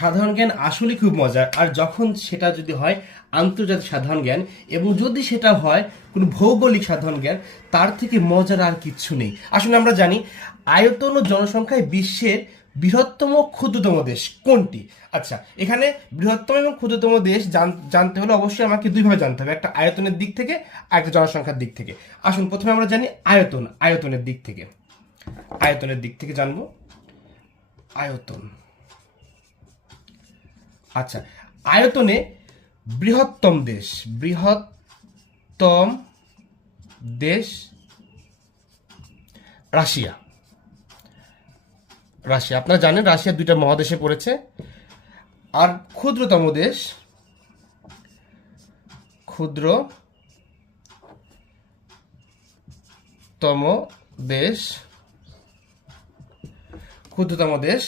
সাধারণ জ্ঞান আসলে খুব মজার, আর যখন সেটা যদি হয় আন্তর্জাতিক সাধারণ জ্ঞান এবং যদি সেটা হয় কোনো ভৌগোলিক সাধারণ জ্ঞান, তার থেকে মজার আর কিচ্ছু নেই। আসলে আমরা জানি আয়তন ও জনসংখ্যায় বিশ্বের বৃহত্তম ক্ষুদ্রতম দেশ কোনটি। আচ্ছা, এখানে বৃহত্তম এবং ক্ষুদ্রতম দেশ জানতে হলে অবশ্যই আমাকে দুইভাবে জানতে হবে, একটা আয়তনের দিক থেকে আর একটা জনসংখ্যার দিক থেকে। আসুন প্রথমে আমরা জানি আয়তনের দিক থেকে। আয়তনের দিক থেকে জানবো আয়তন। আচ্ছা, আয়তনে বৃহত্তম দেশ রাশিয়া। আপনারা জানেন রাশিয়া দুইটা মহাদেশে পড়েছে। আর ক্ষুদ্রতম দেশ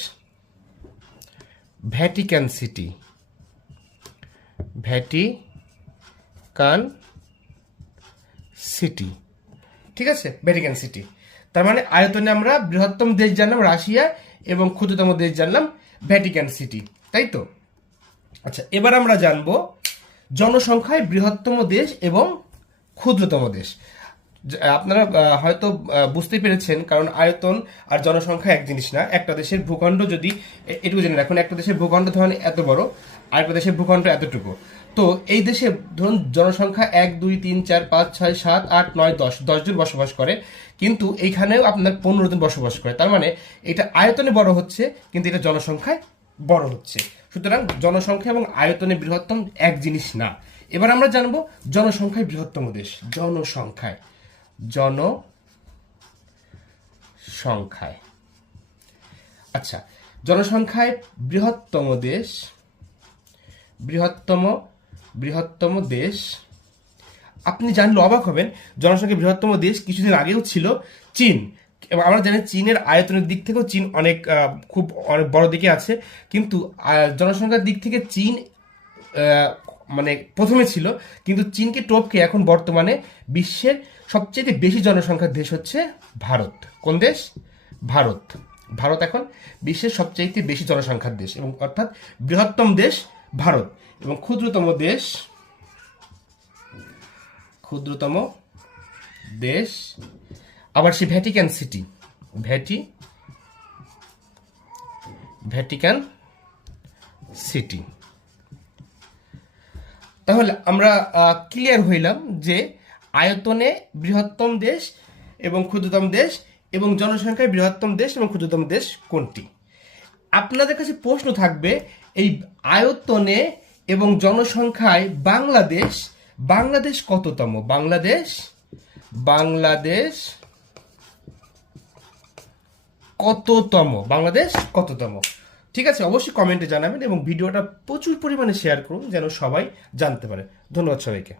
ভ্যাটিকান সিটি। ঠিক আছে, ভ্যাটিকান সিটি। তার মানে আয়তনে আমরা বৃহত্তম দেশ জানলাম রাশিয়া এবং ক্ষুদ্রতম দেশ জানলাম ভ্যাটিকান সিটি, তাই তো? আচ্ছা, এবার আমরা জানবো জনসংখ্যায় বৃহত্তম দেশ এবং ক্ষুদ্রতম দেশ। আপনারা হয়তো বুঝতে পেরেছেন, কারণ আয়তন আর জনসংখ্যা এক জিনিস না। একটা দেশের ভূখণ্ড যদি এটুকু জেনে রাখুন, একটা দেশের ভূখণ্ড ধরেন এত বড়, আরেকটা দেশের ভূখণ্ড এতটুকু। তো এই দেশে ধরুন জনসংখ্যা 1 2 3 4 5 6 7 8 9 10 জন বসবাস করে, কিন্তু এইখানেও আপনার 15 জন বসবাস করে। তার মানে এটা আয়তনে বড় হচ্ছে কিন্তু এটা জনসংখ্যায় বড় হচ্ছে। সুতরাং জনসংখ্যা এবং আয়তনে বৃহত্তম এক জিনিস না। এবার আমরা জানবো জনসংখ্যায় বৃহত্তম দেশ। জনসংখ্যায় আচ্ছা, জনসংখ্যায় বৃহত্তম দেশ আপনি জানলে অবাক হবেন, জনসংখ্যায় বৃহত্তম দেশ কিছুদিন আগেও ছিল চীন। এবং আমরা জানি চীনের আয়তনের দিক থেকেও চীন অনেক বড় দিকে আছে, কিন্তু জনসংখ্যার দিক থেকে চীন মানে প্রথমে ছিল, কিন্তু চীনকে টপকে এখন বর্তমানে বিশ্বের সবচেয়ে বেশি জনসংখ্যার দেশ হচ্ছে ভারত। কোন দেশ? ভারত এখন বিশ্বের সবচেয়ে বেশি জনসংখ্যার দেশ, এবং অর্থাৎ বৃহত্তম দেশ ভারত। এবং ক্ষুদ্রতম দেশ আবার সে ভ্যাটিকান সিটি। তাহলে আমরা ক্লিয়ার হইলাম যে আয়তনে বৃহত্তম দেশ এবং ক্ষুদ্রতম দেশ এবং জনসংখ্যায় বৃহত্তম দেশ এবং ক্ষুদ্রতম দেশ কোনটি। আপনাদের কাছে প্রশ্ন থাকবে, এই আয়তনে এবং জনসংখ্যায় বাংলাদেশ কততম? বাংলাদেশ কততম? ঠিক আছে, অবশ্যই কমেন্টে জানাবেন এবং ভিডিওটা প্রচুর পরিমাণে শেয়ার করুন যেন সবাই জানতে পারে। ধন্যবাদ সবাইকে।